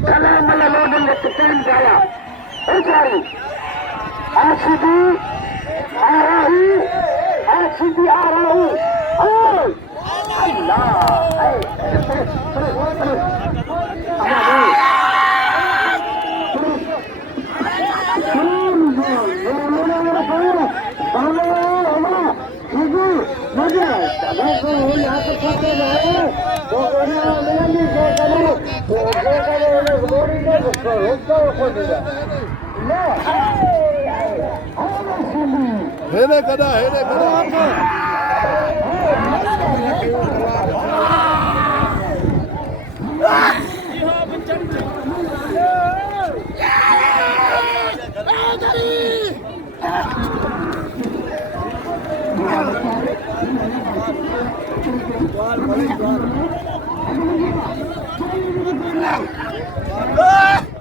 سلام على لون الاتصال جاية اجري اسيدي اراهي اسيدي اراهي اوي الله हेरे कदा Ah!